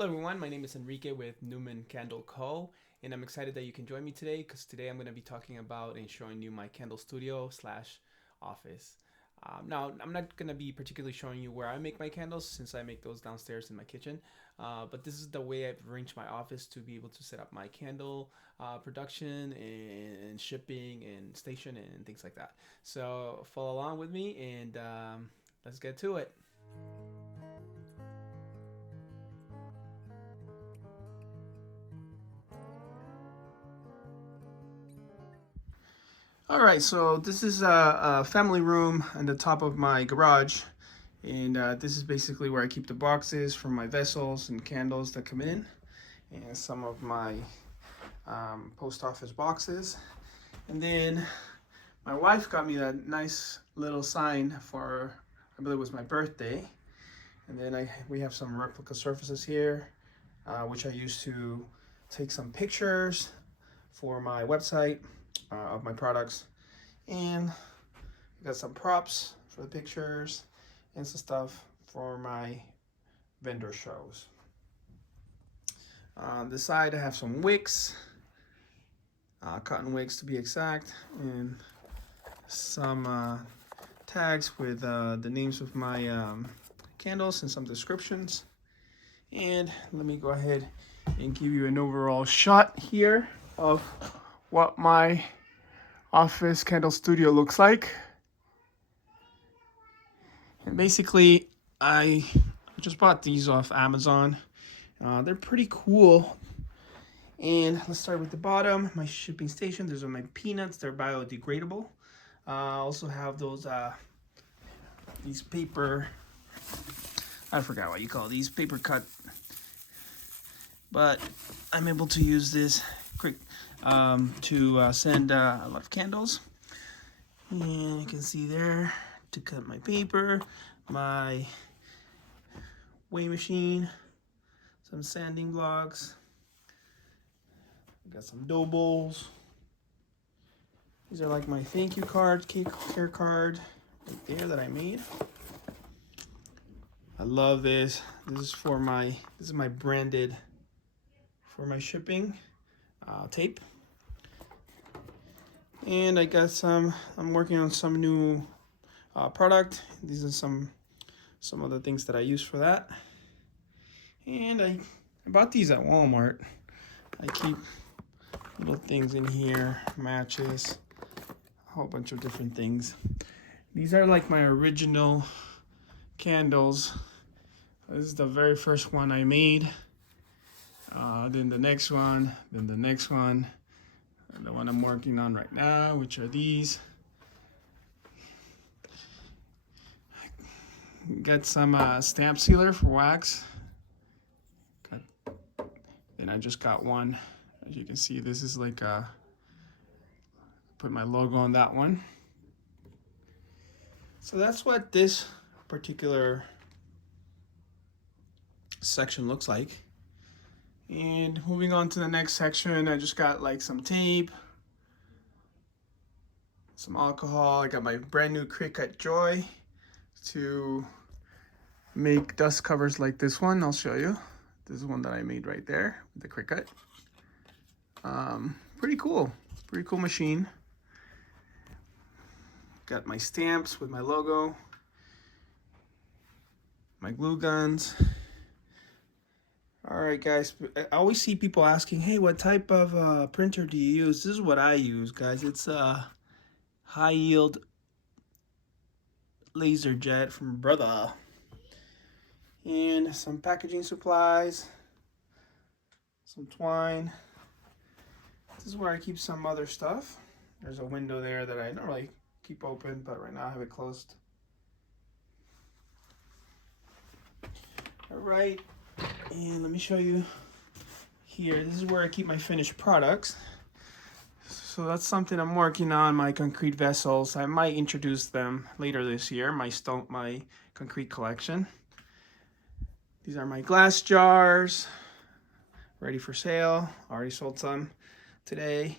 Hello everyone, my name is Enrique with Newman and Candleco, and I'm excited that you can join me today because today I'm going to be talking about and showing you my candle studio slash office. Now, I'm not going to be particularly showing you where I make my candles since I make those downstairs in my kitchen, but this is the way I've arranged my office to be able to set up my candle production and shipping and station and things like that. So follow along with me and let's get to it. All right, so this is a family room on the top of my garage, and this is basically where I keep the boxes from my vessels and candles that come in, and some of my post office boxes. And then my wife got me that nice little sign for, I believe it was my birthday. And then we have some replica surfaces here, which I use to take some pictures for my website of my products. And I got some props for the pictures and some stuff for my vendor shows. On the side I have some wicks, cotton wicks to be exact, and some tags with the names of my candles and some descriptions. And let me go ahead and give you an overall shot here of what my office candle studio looks like. And basically I just bought these off Amazon. They're pretty cool. And let's start with the bottom, my shipping station. Those are my peanuts, they're biodegradable. I also have those these paper, I forgot what you call these, paper cut, but I'm able to use this quick to send a lot of candles. And you can see there to cut my paper, my weigh machine, some sanding blocks. I got some dough bowls. These are like my thank you card, cake care card right there that I made. I love this. This is my branded for my shipping tape. And I got I'm working on some new product. These are some of the things that I use for that. And I bought these at Walmart. I keep little things in here, matches, a whole bunch of different things. These are like my original candles. This is the very first one I made. Then the next one, then the next one, and the one I'm working on right now, which are these. Got some stamp sealer for wax. Then I just got one. As you can see, this is like put my logo on that one. So that's what this particular section looks like. And moving on to the next section, I just got like some tape, some alcohol. I got my brand new Cricut Joy to make dust covers like this one. I'll show you. This is one that I made right there with the Cricut. Pretty cool machine. Got my stamps with my logo, my glue guns. All right, guys, I always see people asking, hey, what type of printer do you use? This is what I use, guys. It's a high yield laser jet from Brother. And some packaging supplies, some twine. This is where I keep some other stuff. There's a window there that I normally keep open, but right now I have it closed. All right, and let me show you here. This is where I keep my finished products. So that's something I'm working on, my concrete vessels. I might introduce them later this year, my concrete collection. These are my glass jars, ready for sale. Already sold some today.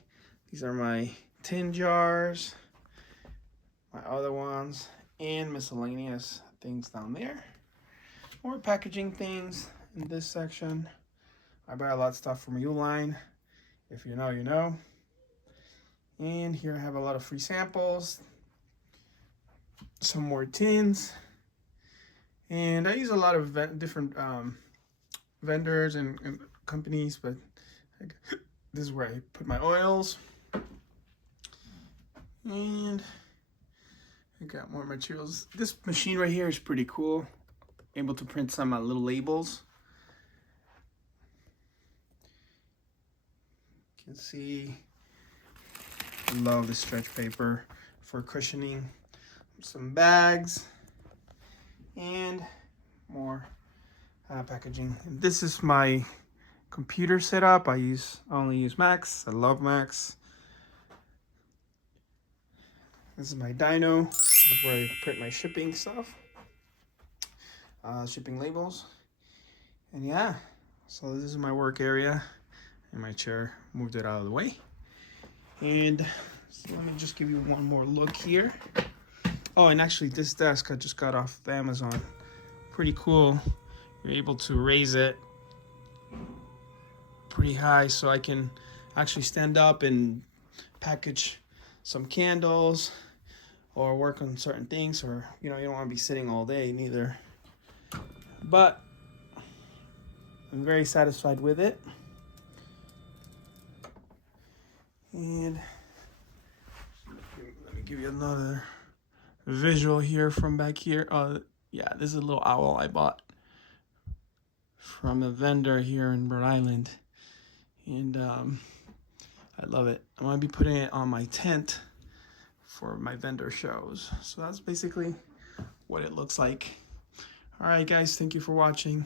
These are my tin jars, my other ones, and miscellaneous things down there. More packaging things in this section. I buy a lot of stuff from Uline. If you know, you know. And here I have a lot of free samples, some more tins, and I use a lot of different vendors and companies, but this is where I put my oils. And I got more materials. This machine right here is pretty cool. Able to print some little labels. You can see, I love the stretch paper for cushioning. Some bags and more packaging. And this is my computer setup. I only use Macs. I love Macs. This is my dyno. This is where I print my shipping stuff, shipping labels. And yeah, so this is my work area, and my chair, moved it out of the way. And so let me just give you one more look here. Oh, and actually this desk I just got off of Amazon. Pretty cool. You're able to raise it pretty high so I can actually stand up and package some candles or work on certain things, or you know, you don't want to be sitting all day neither. But I'm very satisfied with it. And let me give you another visual here from back here. Yeah, this is a little owl I bought from a vendor here in Rhode Island, and I love it. I'm gonna be putting it on my tent for my vendor shows. So that's basically what it looks like. All right, guys, thank you for watching.